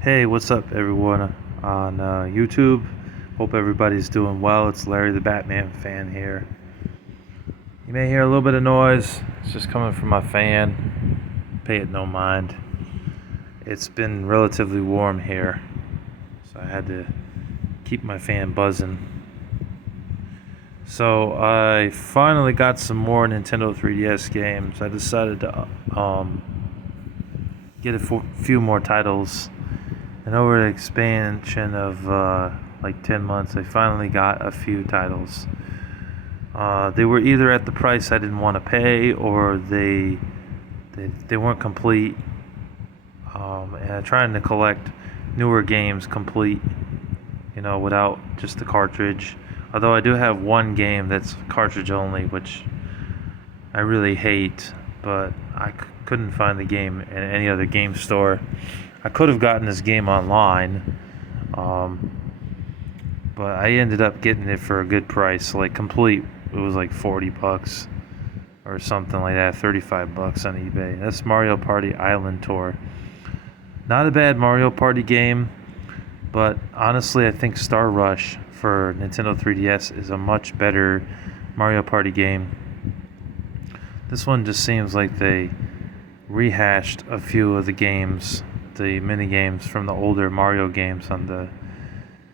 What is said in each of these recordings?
Hey, what's up, everyone on YouTube? Hope everybody's doing well. It's Larry the Batman fan here. You may hear a little bit of noise. It's just coming from my fan. Pay it no mind. It's been relatively warm here, so I had to keep my fan buzzing. So I finally got some more Nintendo 3DS games. I decided to get a few more titles. And over the expansion of like 10 months, I finally got a few titles. They were either at the price I didn't want to pay, or they weren't complete. And I'm trying to collect newer games complete, without just the cartridge. Although I do have one game that's cartridge only, which I really hate, but I couldn't find the game in any other game store. I could have gotten this game online, but I ended up getting it for a good price, like complete. It was like $40 or something like that, $35 on eBay. That's Mario Party Island Tour. Not a bad Mario Party game, but honestly, I think Star Rush for Nintendo 3DS is a much better Mario Party game. This one just seems like they rehashed a few of the games, the mini games from the older Mario games on the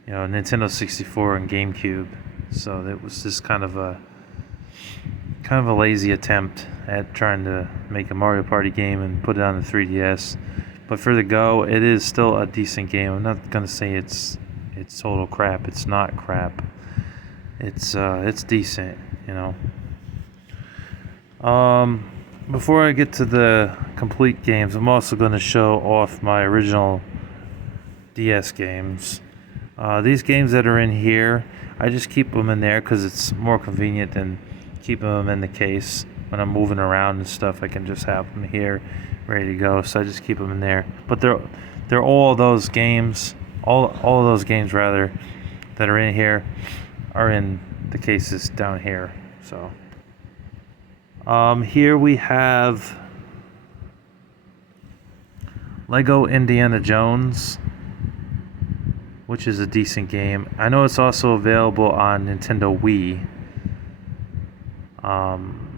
Nintendo 64 and GameCube. So it was just kind of a lazy attempt at trying to make a Mario Party game and put it on the 3DS. But for the Go, it is still a decent game. I'm not gonna say it's total crap. It's not crap. It's decent, Before I get to the complete games, I'm also going to show off my original DS games. These games that are in here, I just keep them in there because it's more convenient than keeping them in the case. When I'm moving around and stuff, I can just have them here ready to go. So I just keep them in there. But they're all those games, all of those games rather, that are in here are in the cases down here. So here we have Lego Indiana Jones, which is a decent game. I know it's also available on Nintendo Wii.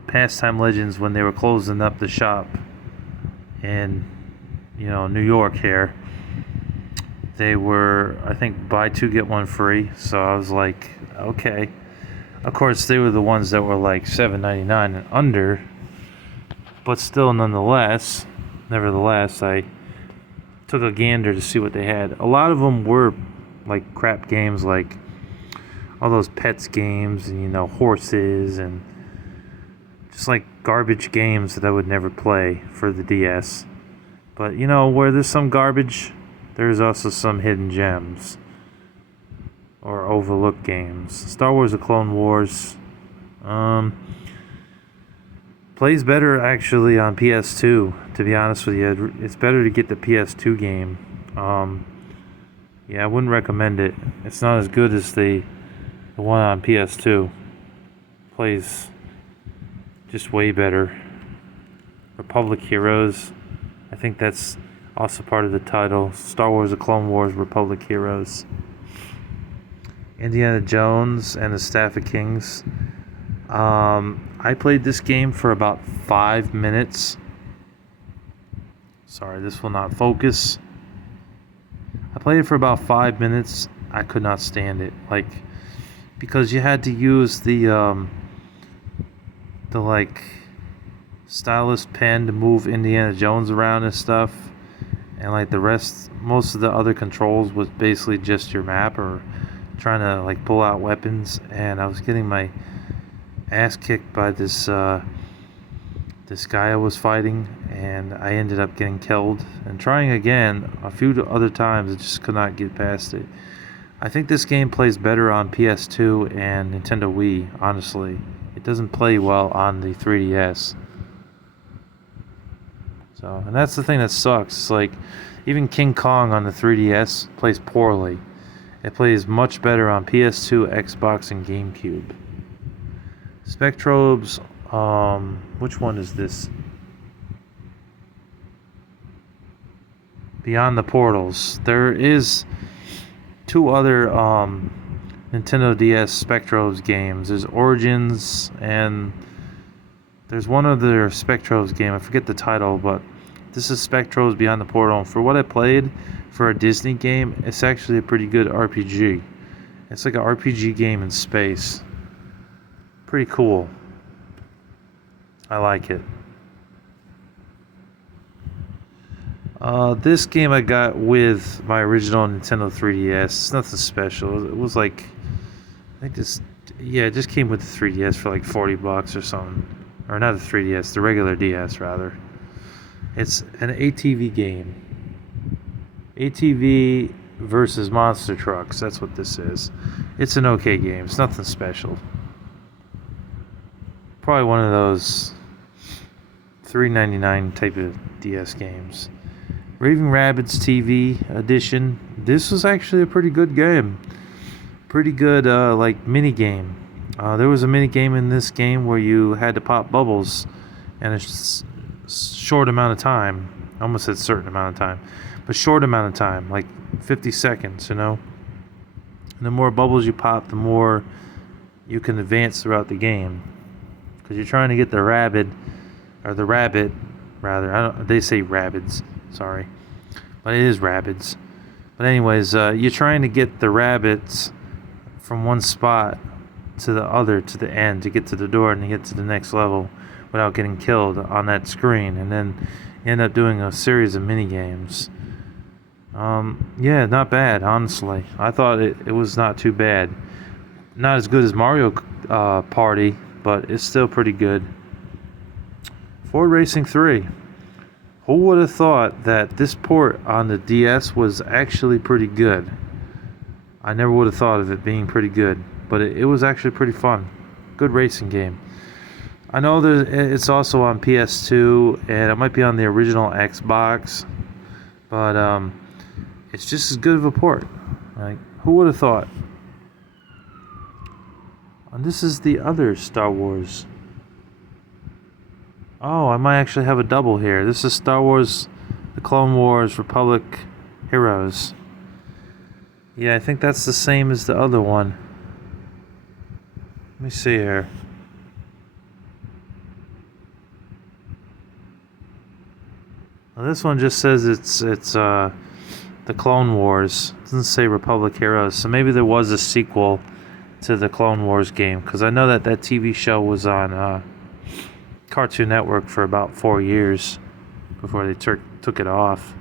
Pastime Legends, when they were closing up the shop in New York here, they were, I think, buy two get one free. So I was like, okay. Of course, they were the ones that were like $7.99 and under, but still, nevertheless, I took a gander to see what they had. A lot of them were like crap games, like all those pets games and horses, and just like garbage games that I would never play for the DS. But where there's some garbage, there's also some hidden gems or overlooked games. Star Wars: The Clone Wars plays better actually on PS2. To be honest with you, it's better to get the PS2 game. Yeah, I wouldn't recommend it. It's not as good as the one on PS2. Plays just way better. Republic Heroes, I think that's also part of the title. Star Wars: The Clone Wars, Republic Heroes. Indiana Jones and the Staff of Kings. I played this game for about 5 minutes. Sorry, this will not focus. I played it for about 5 minutes. I could not stand it, because you had to use the stylus pen to move Indiana Jones around and stuff, and most of the other controls was basically just your map or trying to pull out weapons, and I was getting my ass kicked by this guy I was fighting, and I ended up getting killed and trying again a few other times. I just could not get past it. I think this game plays better on PS2 and Nintendo Wii, honestly. It doesn't play well on the 3DS. So, and that's the thing that sucks. It's even King Kong on the 3DS plays poorly. It plays much better on PS2, Xbox, and GameCube. Spectrobes, which one is this? Beyond the Portals. There is two other Nintendo DS Spectros games. There's Origins and there's one other Spectros game. I forget the title, but this is Spectros Beyond the Portal. And for what I played for a Disney game, it's actually a pretty good RPG. It's like an RPG game in space. Pretty cool. I like it. This game I got with my original Nintendo 3DS. It's nothing special. It was like, I think this, yeah, it just came with the 3DS for like $40 or something. Or not the 3DS, the regular DS rather. It's an ATV game. ATV versus monster trucks. That's what this is. It's an okay game. It's nothing special. Probably one of those $3.99 type of DS games. Raving Rabbids TV edition. This was actually a pretty good game. Pretty good like mini game. There was a mini game in this game where you had to pop bubbles in a short amount of time. I almost said certain amount of time, but short amount of time, like 50 seconds, you know. And the more bubbles you pop, the more you can advance throughout the game. Because you're trying to get the rabbit, rather. They say rabbids. Sorry, but it is Rabbids. But anyways, you're trying to get the rabbits from one spot to the other, to the end, to get to the door and to get to the next level without getting killed on that screen. And then you end up doing a series of mini games. Yeah, not bad, honestly. I thought it was not too bad. Not as good as Mario Party, but it's still pretty good. Ford Racing 3. Who would have thought that this port on the DS was actually pretty good? I never would have thought of it being pretty good, but it was actually pretty fun. Good racing game. I know it's also on PS2, and it might be on the original Xbox, but it's just as good of a port. Like, who would have thought? And this is the other Star Wars. Oh, I might actually have a double here. This is Star Wars, The Clone Wars, Republic Heroes. Yeah, I think that's the same as the other one. Let me see here. Well, this one just says it's The Clone Wars. It doesn't say Republic Heroes. So maybe there was a sequel to the Clone Wars game. Because I know that TV show was on Cartoon Network for about 4 years before they took it off.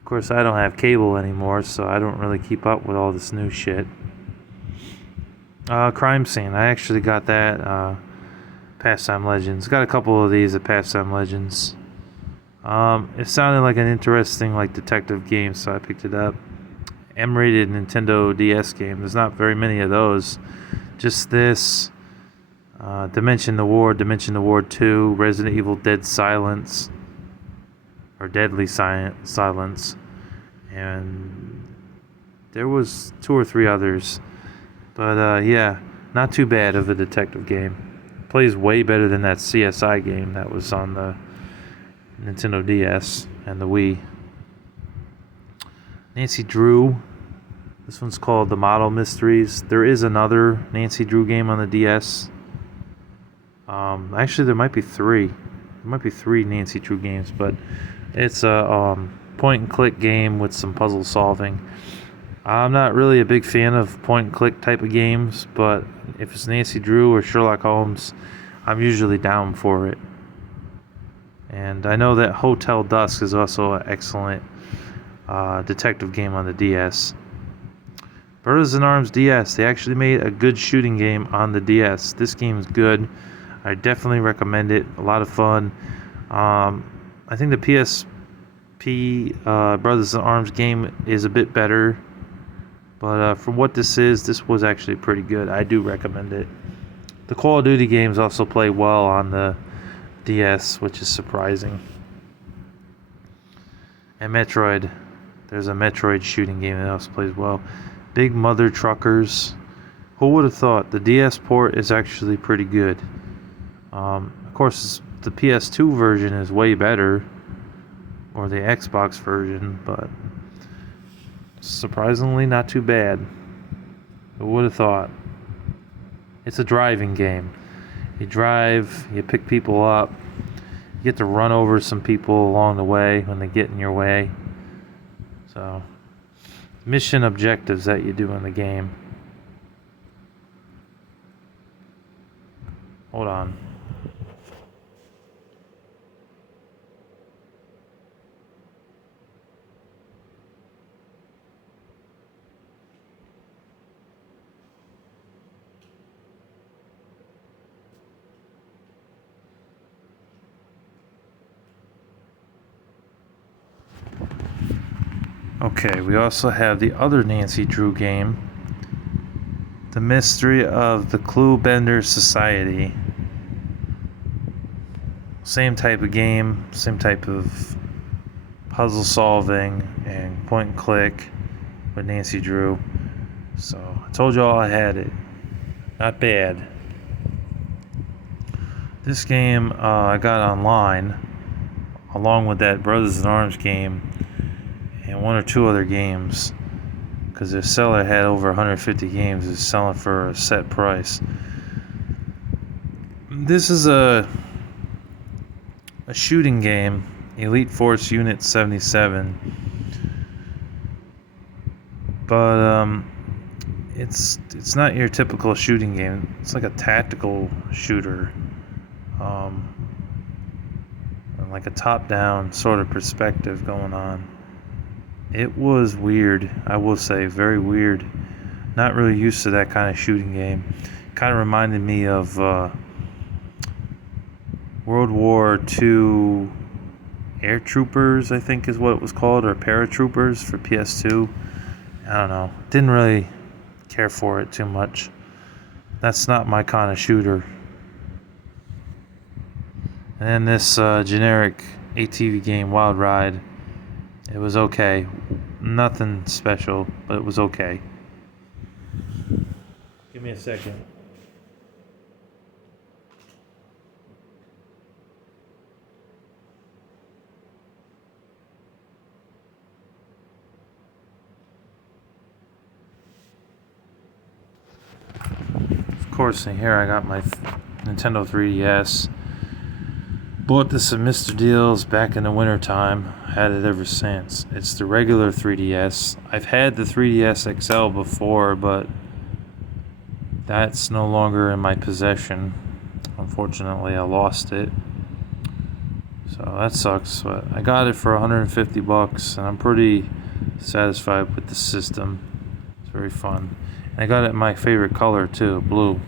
Of course, I don't have cable anymore, so I don't really keep up with all this new shit. Crime Scene. I actually got that. Pastime Legends. Got a couple of these at Pastime Legends. It sounded like an interesting detective game, so I picked it up. M-rated Nintendo DS game. There's not very many of those. Just this. Dimension the Ward 2, Resident Evil Dead Silence, or Deadly Silence, and there was 2 or 3 others, but yeah, not too bad of a detective game. Plays way better than that CSI game that was on the Nintendo DS and the Wii. Nancy Drew. This one's called The Model Mysteries. There is another Nancy Drew game on the DS. Actually, there might be 3. There might be 3 Nancy Drew games, but it's a point-and-click game with some puzzle solving. I'm not really a big fan of point-and-click type of games, but if it's Nancy Drew or Sherlock Holmes, I'm usually down for it. And I know that Hotel Dusk is also an excellent detective game on the DS. Brothers in Arms DS. They actually made a good shooting game on the DS. This game's good. I definitely recommend it. A lot of fun. I think the PSP Brothers in Arms game is a bit better. But for what this was actually pretty good. I do recommend it. The Call of Duty games also play well on the DS, which is surprising. And Metroid. There's a Metroid shooting game that also plays well. Big Mother Truckers. Who would have thought? The DS port is actually pretty good. Of course, the PS2 version is way better. or the Xbox version, but surprisingly not too bad. Who would have thought? It's a driving game. You drive, you pick people up, you get to run over some people along the way when they get in your way. So, mission objectives that you do in the game. Hold on. Okay, we also have the other Nancy Drew game, The Mystery of the Clue Bender Society. Same type of game, same type of puzzle solving and point and click with Nancy Drew. So I told you all I had it. Not bad. This game I got online along with that Brothers in Arms game and one or two other games, because the seller had over 150 games. Is selling for a set price. This is a shooting game, Elite Force Unit 77, but it's not your typical shooting game. It's like a tactical shooter, and like a top-down sort of perspective going on. It was weird, I will say, very weird. Not really used to that kind of shooting game. Kind of reminded me of World War II Air Troopers, I think is what it was called, or Paratroopers for PS2. I don't know. Didn't really care for it too much. That's not my kind of shooter. And then this generic ATV game, Wild Ride. It was okay. Nothing special, but it was okay. Give me a second. Of course, in here I got my Nintendo 3DS. Bought this at Mr. Deals back in the winter time. Had it ever since. It's the regular 3DS. I've had the 3DS XL before, but that's no longer in my possession. Unfortunately, I lost it. So that sucks. But I got it for $150, and I'm pretty satisfied with the system. It's very fun. And I got it in my favorite color too, blue.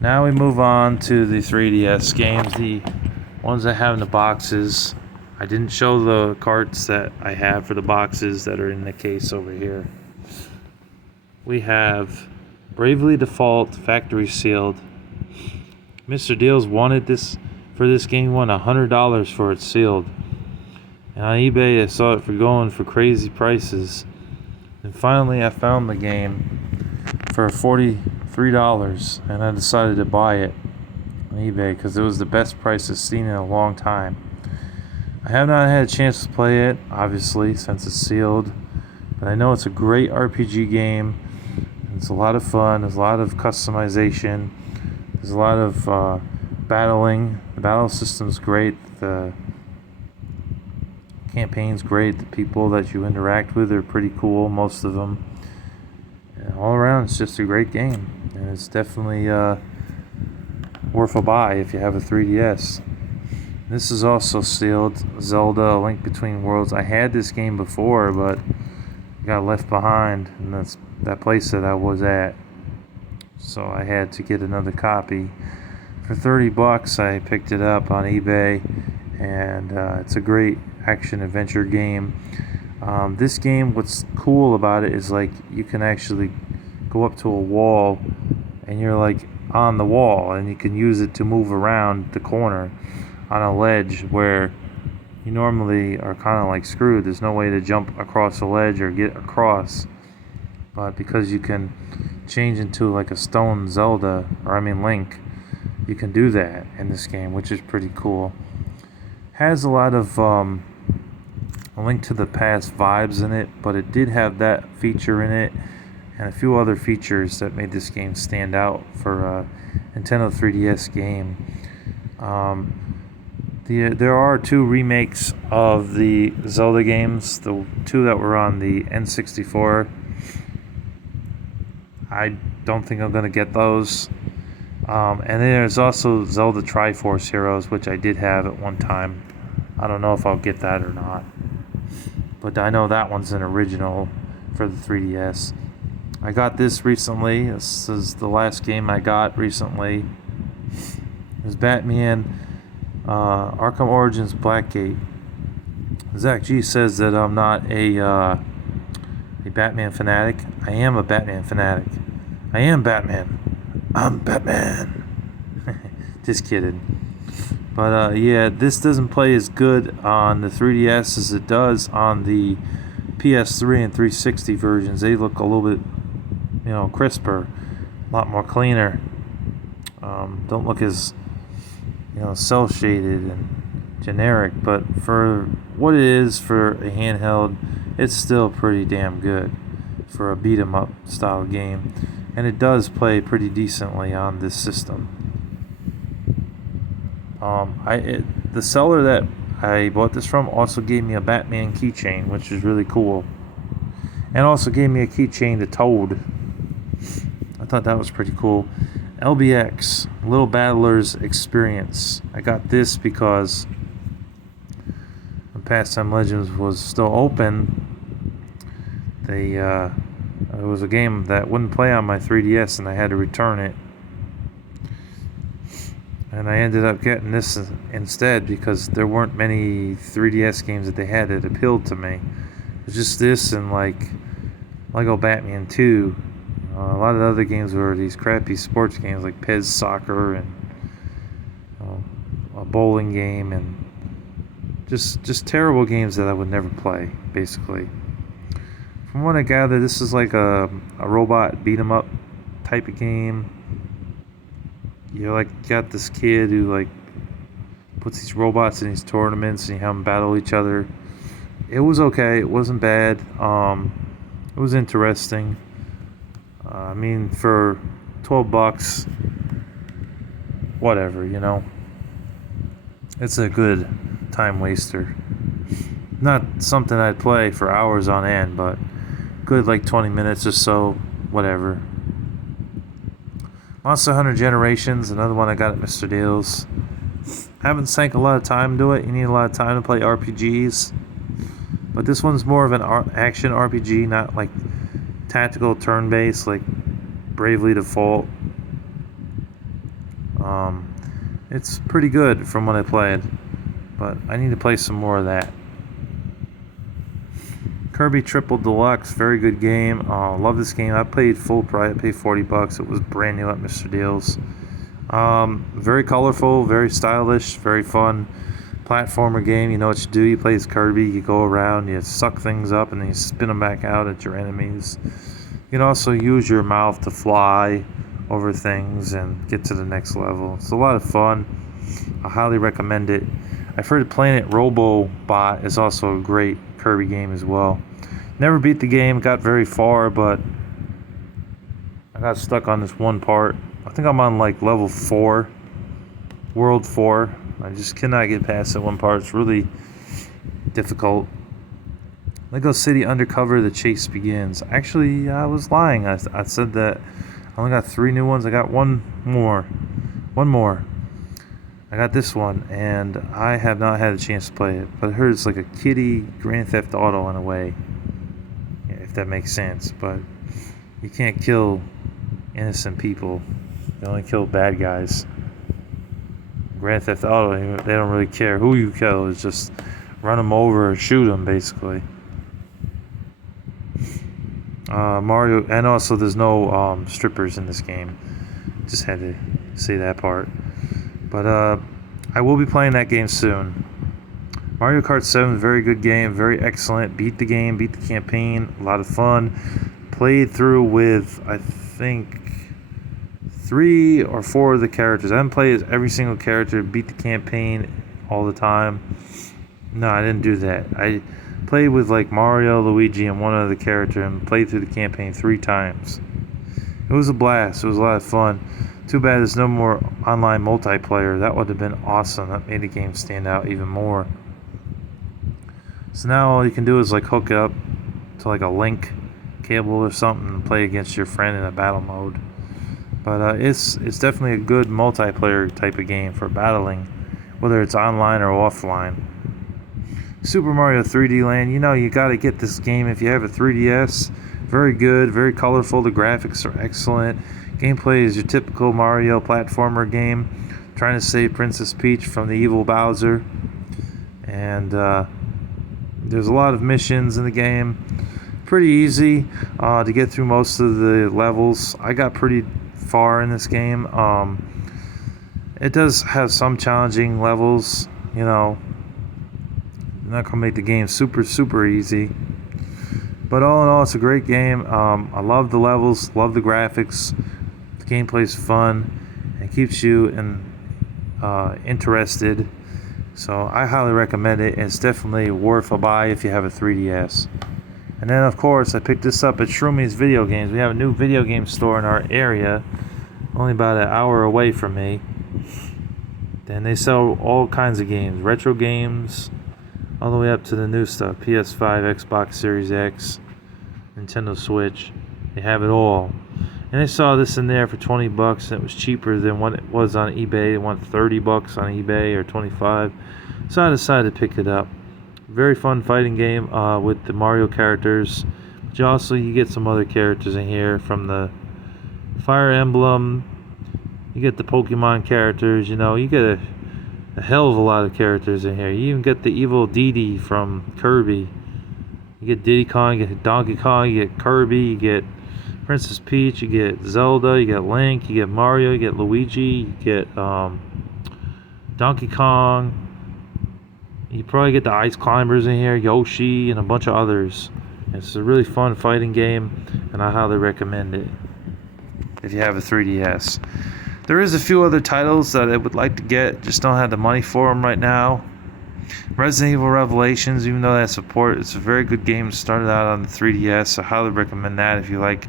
Now we move on to the 3DS games, the ones that have in the boxes. I didn't show the carts that I have for the boxes that are in the case over here. We have Bravely Default Factory Sealed. Mr. Deals wanted this for this game, won $100 for it sealed. And on eBay I saw it for going for crazy prices. And finally I found the game for $43, and I decided to buy it on eBay because it was the best price I've seen in a long time. I have not had a chance to play it, obviously, since it's sealed, but I know it's a great RPG game. It's a lot of fun. There's a lot of customization. There's a lot of battling. The battle system's great. The campaign's great. The people that you interact with are pretty cool, most of them. And all around, it's just a great game. And it's definitely worth a buy if you have a 3DS. This is also sealed. Zelda: A Link Between Worlds. I had this game before, but got left behind in that place that I was at. So I had to get another copy. For $30, I picked it up on eBay, and it's a great action-adventure game. This game, what's cool about it is like you can actually go up to a wall and you're like on the wall, and you can use it to move around the corner on a ledge where you normally are kind of like screwed. There's no way to jump across a ledge or get across, but because you can change into like a stone Zelda, or I mean Link, you can do that in this game, which is pretty cool. Has a lot of A Link to the Past vibes in it, but it did have that feature in it and a few other features that made this game stand out for a Nintendo 3DS game. There are 2 remakes of the Zelda games, the 2 that were on the N64. I don't think I'm going to get those. And then there's also Zelda Triforce Heroes, which I did have at one time. I don't know if I'll get that or not. But I know that one's an original for the 3DS. I got this recently. This is the last game I got recently. It's Batman Arkham Origins Blackgate. Zach G says that I'm not a Batman fanatic. I am a Batman fanatic. I am Batman. I'm Batman. Just kidding. But yeah, this doesn't play as good on the 3DS as it does on the PS3 and 360 versions. They look a little bit, crisper, a lot more cleaner. Don't look as, cell shaded and generic. But for what it is for a handheld, it's still pretty damn good for a beat 'em up style game. And it does play pretty decently on this system. The seller that I bought this from also gave me a Batman keychain, which is really cool. And also gave me a keychain to Toad. I thought that was pretty cool. LBX, Little Battlers Experience. I got this because when Pastime Legends was still open, it was a game that wouldn't play on my 3DS and I had to return it. And I ended up getting this instead because there weren't many 3DS games that they had that appealed to me. It was just this and like Lego Batman 2. A lot of the other games were these crappy sports games like Pez Soccer and a bowling game and just terrible games that I would never play, basically. From what I gather, this is like a robot beat 'em up type of game. You got this kid who puts these robots in these tournaments and you have them battle each other. It was okay. It wasn't bad. It was interesting. I mean, for $12, whatever, It's a good time waster. Not something I'd play for hours on end, but good 20 minutes or so, whatever. Monster Hunter Generations, another one I got at Mr. Deals. Haven't sank a lot of time into it. You need a lot of time to play RPGs. But this one's more of an action RPG, not tactical turn-based like Bravely Default. It's pretty good from what I played, but I need to play some more of that. Kirby Triple Deluxe, very good game. Love this game. I paid full price. I paid $40. It was brand new at Mr. Deals. Very colorful, very stylish, very fun platformer game. You know what you do. You play as Kirby. You go around. You suck things up, and then you spin them back out at your enemies. You can also use your mouth to fly over things and get to the next level. It's a lot of fun. I highly recommend it. I've heard Planet Robobot is also a great Kirby game as well. Never beat the game, got very far, but I got stuck on this one part. I think I'm on level 4, world 4. I just cannot get past that one part. It's really difficult. Lego City Undercover, The Chase Begins. Actually, I was lying. I said that I only got 3 new ones. I got one more. I got this one, and I have not had a chance to play it. But I heard it's like a kiddie Grand Theft Auto in a way, if that makes sense. But you can't kill innocent people. You only kill bad guys. Grand Theft Auto, they don't really care who you kill. It's just run them over or shoot them, basically. Mario, and also there's no strippers in this game. Just had to say that part. But I will be playing that game soon. Mario Kart 7, very good game, very excellent. Beat the game, beat the campaign, a lot of fun. Played through with, I think, 3 or 4 of the characters. I haven't played as every single character, beat the campaign all the time. No, I didn't do that. I played with like Mario, Luigi, and one other character and played through the campaign 3 times. It was a blast. It was a lot of fun. Too bad there's no more online multiplayer. That would have been awesome. That made the game stand out even more. So now all you can do is like hook up to like a link cable or something and play against your friend in a battle mode. But it's definitely a good multiplayer type of game for battling, whether it's online or offline. Super Mario 3D Land, you gotta get this game if you have a 3DS. Very good, very colorful. The graphics are excellent. Gameplay is your typical Mario platformer game, trying to save Princess Peach from the evil Bowser. And there's a lot of missions in the game. Pretty easy to get through most of the levels. I got pretty far in this game. It does have some challenging levels, I'm not gonna make the game super easy, but all in all, it's a great game. I love the levels, love the graphics. The gameplay's fun and keeps you interested. So I highly recommend it. It's definitely worth a buy if you have a 3DS. And then of course I picked this up at Shroomies Video Games. We have a new video game store in our area, only about an hour away from me. And they sell all kinds of games, retro games, all the way up to the new stuff, PS5, Xbox Series X, Nintendo Switch. They have it all. And I saw this in there for $20, and it was cheaper than what it was on eBay. It went $30 on eBay or $25. So I decided to pick it up. Very fun fighting game with the Mario characters. But you get some other characters in here from the Fire Emblem. You get the Pokemon characters, you get a hell of a lot of characters in here. You even get the evil Dee from Kirby. You get Diddy Kong, you get Donkey Kong, you get Kirby, you get Princess Peach, you get Zelda, you get Link, you get Mario, you get Luigi, you get Donkey Kong. You probably get the Ice Climbers in here, Yoshi, and a bunch of others. It's a really fun fighting game, and I highly recommend it if you have a 3DS. There is a few other titles that I would like to get, just don't have the money for them right now. Resident Evil Revelations, even though it's a very good game. Started out on the 3DS. I highly recommend that if you like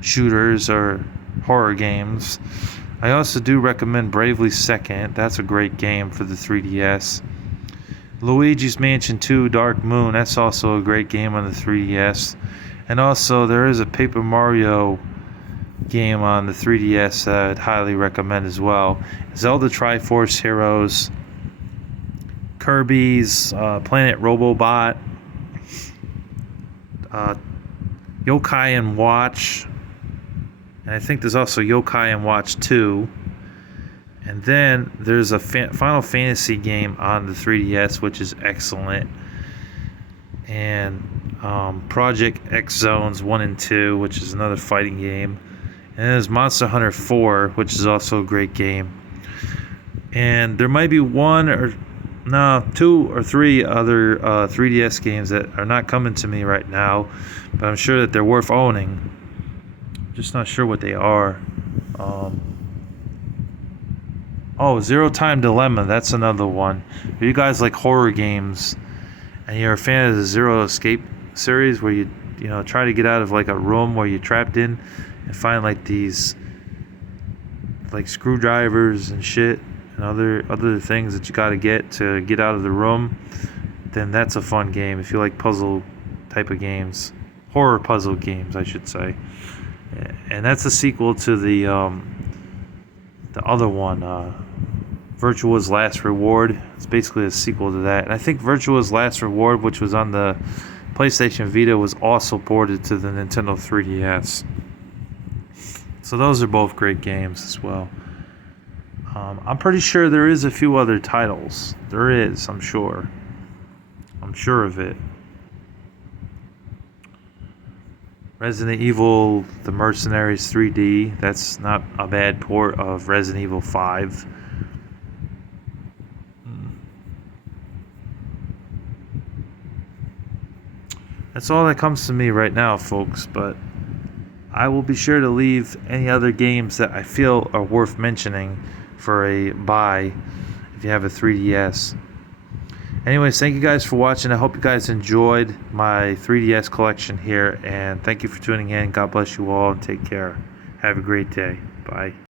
shooters or horror games. I also do recommend Bravely Second. That's a great game for the 3DS. Luigi's Mansion 2 Dark Moon, that's also a great game on the 3DS. And also there is a Paper Mario game on the 3DS that I'd highly recommend as well. Zelda Triforce Heroes, Kirby's Planet Robobot, Yokai and Watch, and I think there's also Yokai and Watch 2. And then there's a Final Fantasy game on the 3DS, which is excellent. And Project X Zones 1 and 2, which is another fighting game. And there's Monster Hunter 4, which is also a great game. And there might be 2 or 3 other 3DS games that are not coming to me right now, but I'm sure that they're worth owning. Just not sure what they are. Zero Time Dilemma, that's another one. If you guys like horror games and you're a fan of the Zero Escape series, where you try to get out of like a room where you're trapped in and find like these like screwdrivers and shit and other things that you got to get out of the room, then that's a fun game. If you like puzzle type of games, horror puzzle games I should say. And that's a sequel to the other one, Virtua's Last Reward. It's basically a sequel to that. And I think Virtua's Last Reward, which was on the PlayStation Vita, was also ported to the Nintendo 3DS. So those are both great games as well. I'm pretty sure there is a few other titles. There is, I'm sure. I'm sure of it. Resident Evil The Mercenaries 3D. That's not a bad port of Resident Evil 5. That's all that comes to me right now, folks, but I will be sure to leave any other games that I feel are worth mentioning for a buy if you have a 3DS. Anyways, thank you guys for watching. I hope you guys enjoyed my 3DS collection here, and thank you for tuning in. God bless you all, and take care. Have a great day. Bye.